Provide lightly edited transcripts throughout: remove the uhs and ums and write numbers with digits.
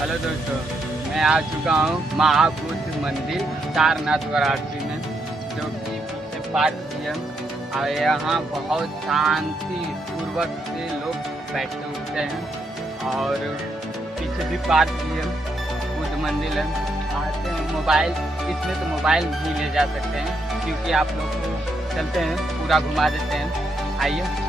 हेलो दोस्तों, मैं आ चुका हूँ महाबुद्ध मंदिर सारनाथ वाराणसी में, जो कि पीछे पार्क किया और यहाँ बहुत शांति पूर्वक से लोग बैठते उठते हैं। और पीछे भी पार्क किया बुद्ध मंदिर है। आते हैं मोबाइल, इसमें तो मोबाइल भी ले जा सकते हैं, क्योंकि आप लोग को चलते हैं पूरा घुमा देते हैं। आइए।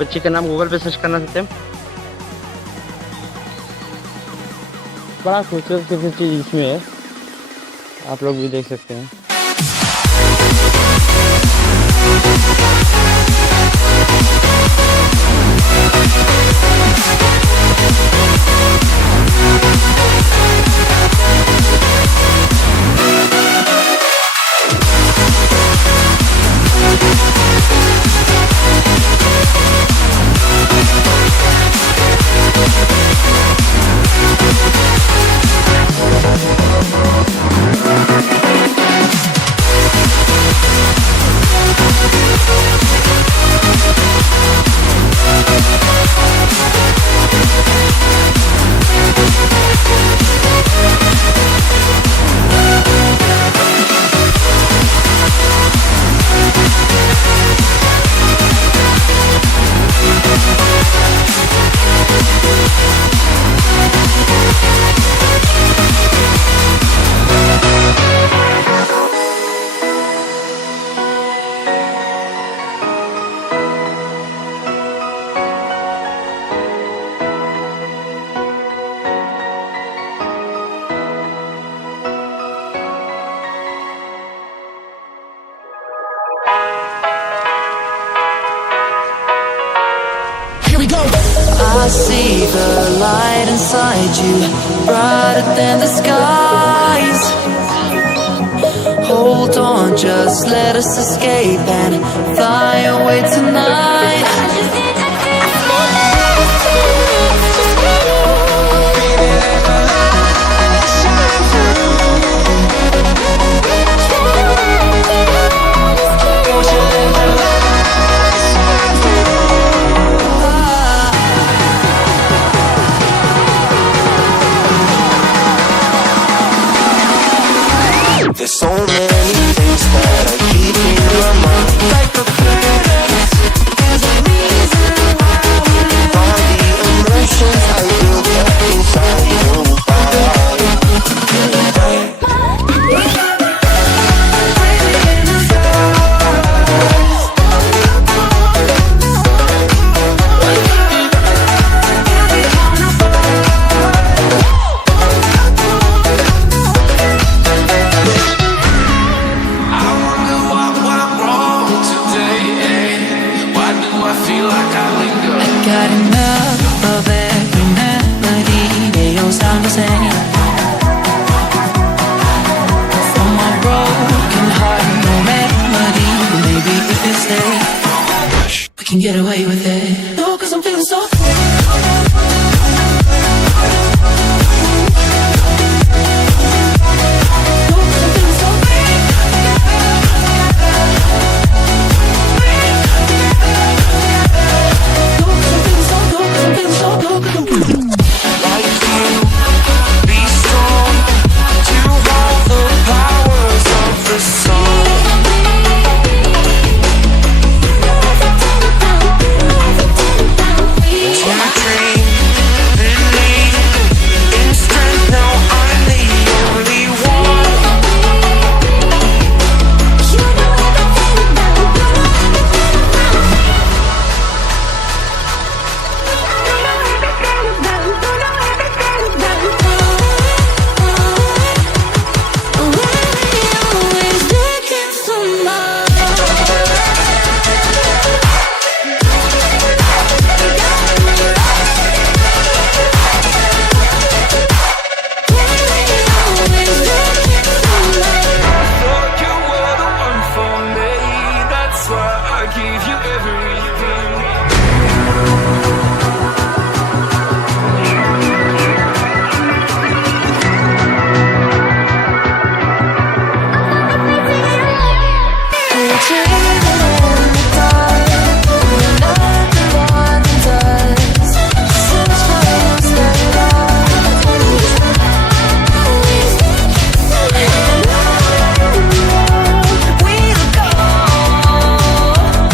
बच्ची का नाम गूगल पे सर्च करना सकते हैं। बड़ा खूबसूरत चीज़ इसमें है, आप लोग भी देख सकते हैं। I see the light inside you, brighter than the skies. Hold on, just let us escape and fly away tonight. There's so many things that I keep in my mind, like the past. There's a reason why all the emotions I built up inside you. Got enough of every melody they all sound the same. From my broken heart, no remedy. Maybe if you stay, we can get away with it. No, 'cause I'm feeling so